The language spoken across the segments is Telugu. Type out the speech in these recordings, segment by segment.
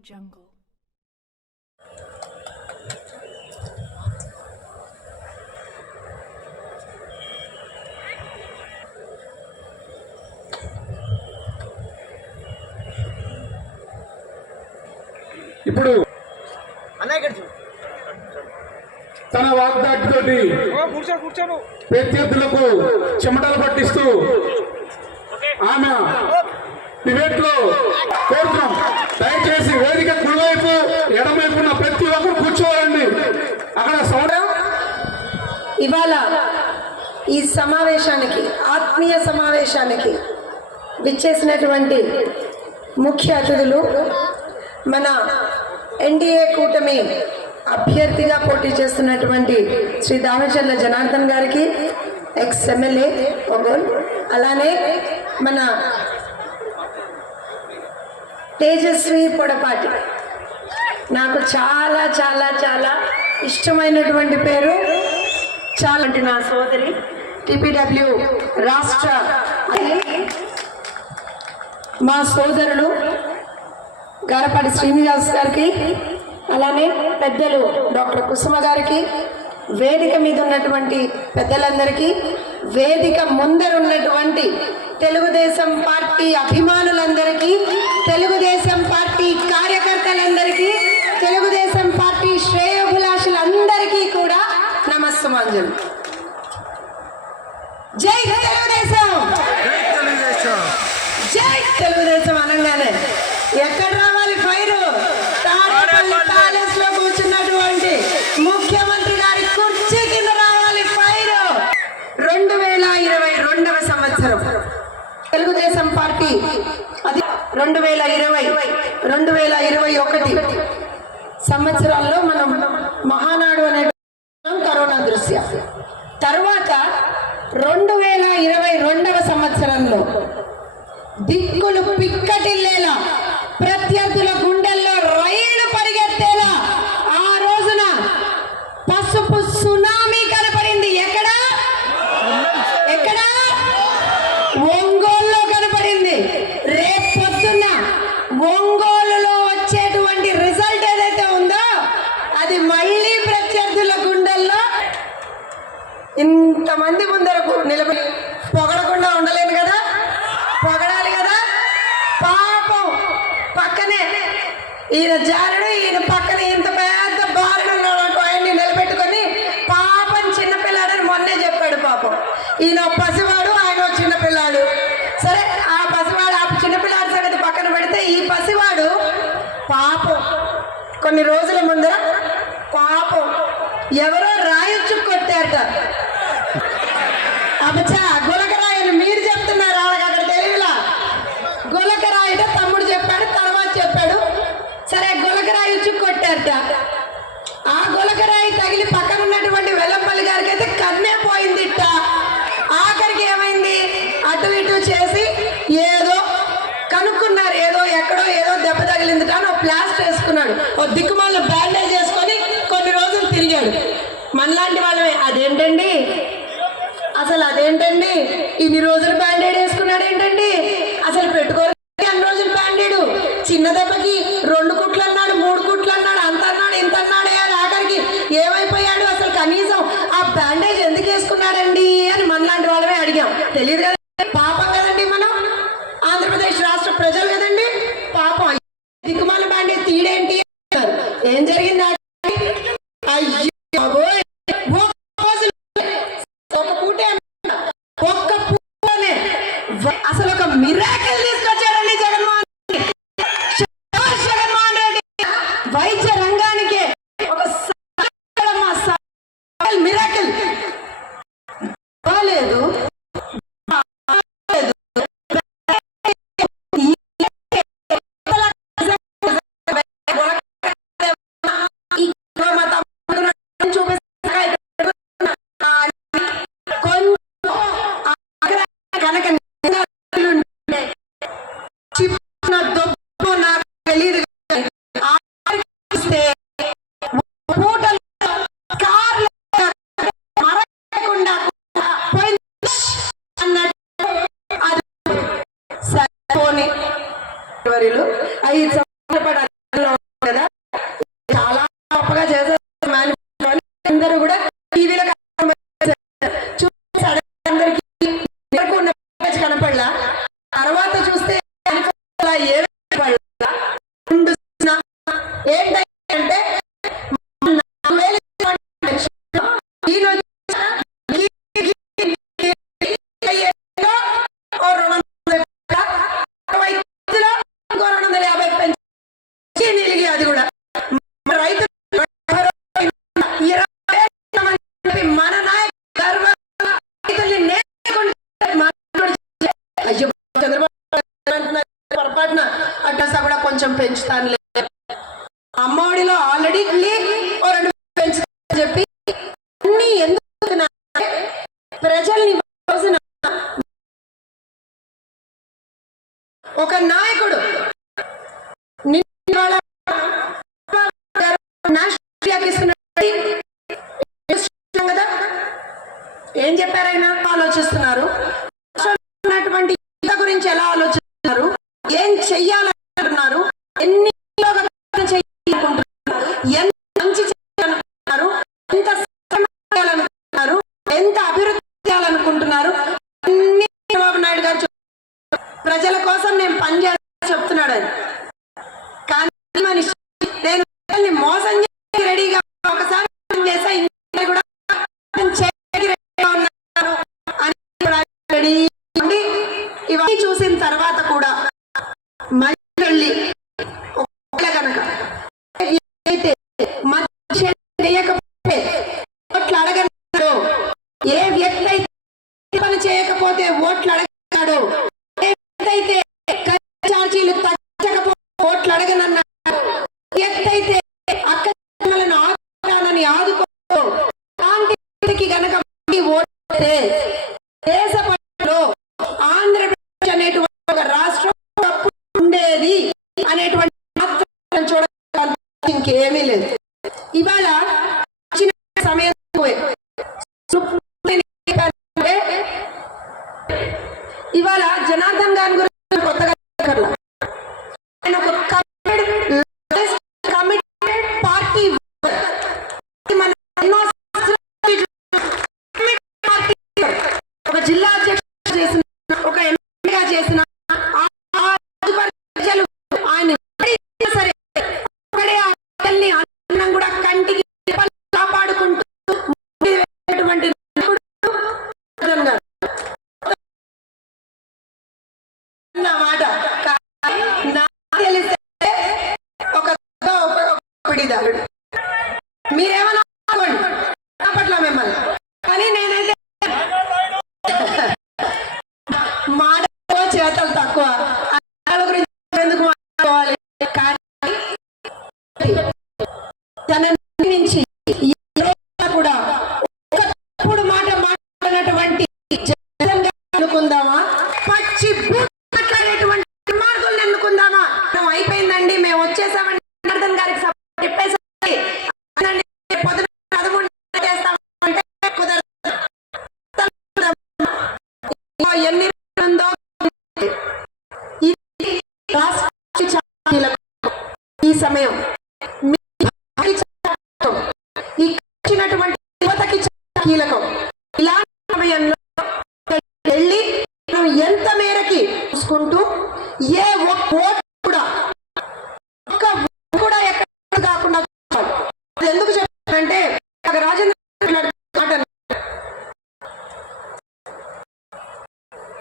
jungle. ఇప్పుడు తన వాగ్దాటితోటి ప్రత్యర్థులకు చెమటలు పట్టిస్తూ ఆమె డిబేట్లో కోరుతున్నాం. దయచేసి వేదిక కుడివైపు ఎడమవైపు ఉన్న ప్రతి ఒక్కరు కూర్చోవాలండి. అక్కడ సౌండ్ ఇవాళ ఈ సమావేశానికి ఆత్మీయ సమావేశానికి విచ్చేసినటువంటి ముఖ్య అతిథులు మన ఎన్డీఏ కూటమి అభ్యర్థిగా పోటీ చేస్తున్నటువంటి శ్రీ దామచర్ల జనార్దన్ గారికి ఎక్స్ ఎమ్మెల్యే ఒంగోలు అలానే మన తేజస్వి పొడపాటి. నాకు చాలా చాలా చాలా ఇష్టమైనటువంటి పేరు చాలా అంటే నా సోదరి టిపిడబ్ల్యూ రాష్ట్ర మా సోదరులు గారపాటి శ్రీనివాస్ గారికి అలానే పెద్దలు డాక్టర్ కుసుమ గారికి వేదిక మీద ఉన్నటువంటి పెద్దలందరికీ వేదిక ముందరున్నటువంటి తెలుగుదేశం పార్టీ అభిమానులందరికీ తెలుగుదేశం పార్టీ కార్యకర్తలందరికీ తెలుగుదేశం పార్టీ శ్రేయోభిలాషులందరికీ కూడా నమస్సుమాంజలు. జై తెలుగుదేశం రెండు వేల ఇరవై రెండు వేల ఇరవై ఒకటి సంవత్సరాల్లో మనం మహానాడు అనే కరోనా దృశ్య. తర్వాత రెండు వేల ఇరవై రెండవ సంవత్సరంలో దిక్కులు పిక్కటిల్లేలా ప్రత్యర్థుల గుండె ఇంతమంది ముందరకు నిలబడి పొగడకుండా ఉండలేను కదా? పొగడాలి కదా? పాపం. పక్కనే ఈయన జారుడు ఈయన పక్కన ఇంత పెద్ద బాలుడు ఆయన్ని నిలబెట్టుకొని పాపం చిన్నపిల్లాడని మొన్నే చెప్పాడు పాపం. ఈయన పసివాడు ఆయన చిన్నపిల్లాడు సరే ఆ పసివాడు ఆ చిన్నపిల్లాడి సంగతి పక్కన పెడితే ఈ పసివాడు పాపం. కొన్ని రోజుల ముందర పాపం. ఎవరో రాయొచ్చు కొట్టారట. దెబ్బ ప్లాస్టర్ వేసుకున్నాడు. ఓ దిక్కుమాల బ్యాండేజ్ చేసుకొని కొన్ని రోజులు తిరిగాడు. మనలాంటి వాళ్ళమే. అదేంటండి? అసలు అదేంటండి? ఇన్ని రోజులు బ్యాండేడ్ వేసుకున్నాడు ఏంటండి? అసలు పెట్టుకోరు అన్ని రోజులు బ్యాండేడు. చిన్న దెబ్బకి రెండు కుట్లు అన్నాడు మూడు కుట్లు అన్నాడు అంత అన్నాడు ఇంత అన్నాడు ఆఖరికి ఏమైపోయాడు? అసలు కనీసం ఆ బ్యాండేజ్ ఎందుకు వేసుకున్నాడండి అని మనలాంటి వాళ్ళమే అడిగాం. తెలియదు కదా fight. కొంచెం పెంచుతాను అమ్మఒడిలో ఆల్రెడీ రెండు పెంచుతాను చెప్పి అన్ని ఎందుకు ప్రజల్ని రోజున ఒక నాయకుడు ఏం చెప్పారైనా ఆలోచిస్తున్నారు. చేస్తాడు. ఎత్తైతే ఛార్జీలు ఓట్లు ఆదుకో కాంగ్రెస్కి గనక దేశ ఆంధ్రప్రదేశ్ అనేటువంటి ఒక రాష్ట్రం ఉండేది అనేటువంటి ఇంకేమీ లేదు. ఇవాళ సమయం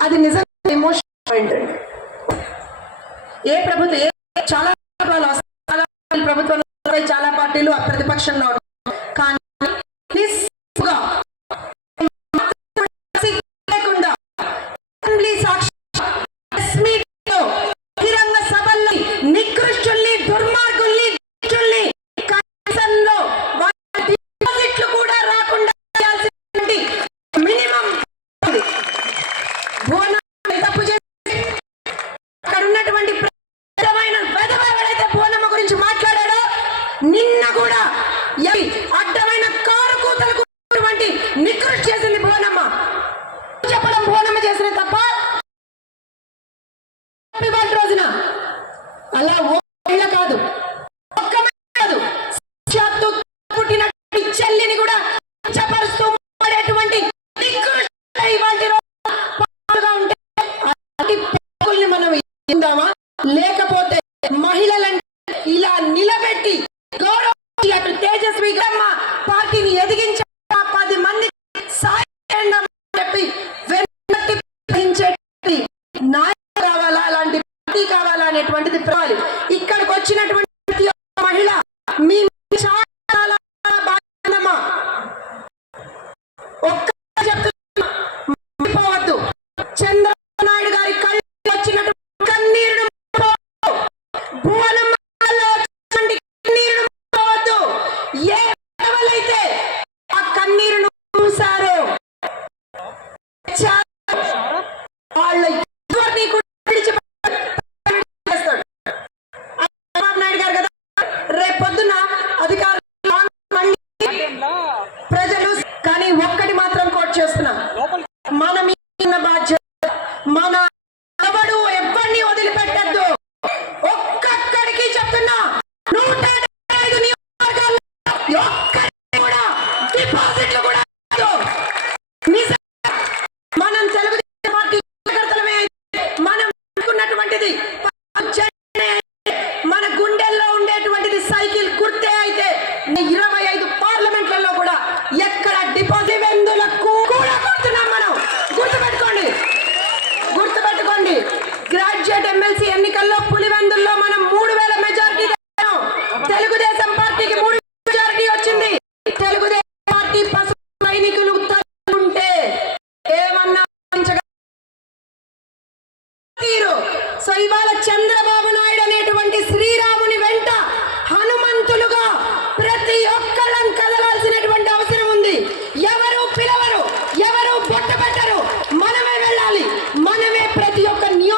అది నిజంగా ఎమోషన్ పాయింట్ అండి ఏ ప్రభుత్వం ఏ చాలా ప్రభుత్వం చాలా పార్టీలు ప్రతిపక్షంలో కాదు. ఒక్క కాదు. పుట్టిన చెల్లిని కూడా కించపరుస్తూ మాడేటువంటి మనం ఇందామా లేకపోతే మహిళలంటే ఇలా నిలబెట్టి గౌరవించి తేజస్వి గమ్మ పార్టీని ఎదిగించ పది మంది సాయం చెప్పి వెనుకటి నాయకుడు కావాలా? అలాంటి పార్టీ కావాలా అనేటువంటిది ప్రాలి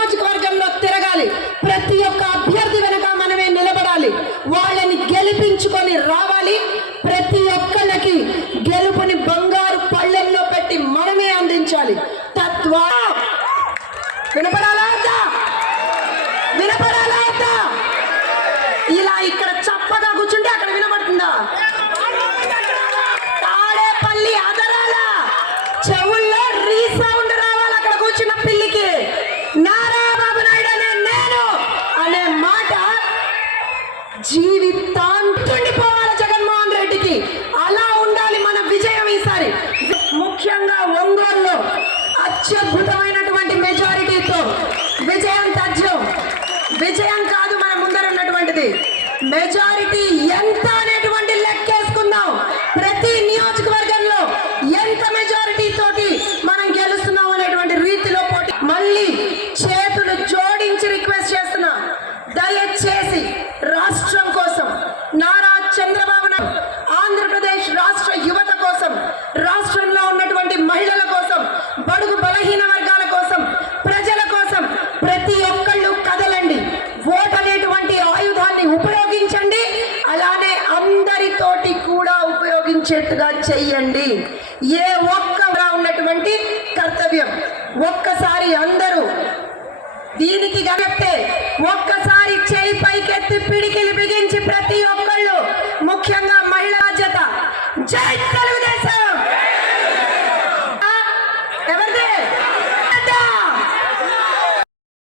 রোজগার জন্য তেরা అత్యద్భుతమైనటువంటి మెజారిటీతో విజయం తథ్యం. విజయం కాదు మన ముందర ఉన్నటువంటిది. మెజారిటీ వచ్చేట్టుగా చెయ్యండి. ఏ ఒక్క ఉన్నటువంటి కర్తవ్యం ఒక్కసారి అందరూ దీనికి కనెక్టే ఒక్కసారి చేయి పైకెత్తి పిడికిలు బిగించి ప్రతి ఒక్కళ్ళు ముఖ్యంగా మహిళా జత జై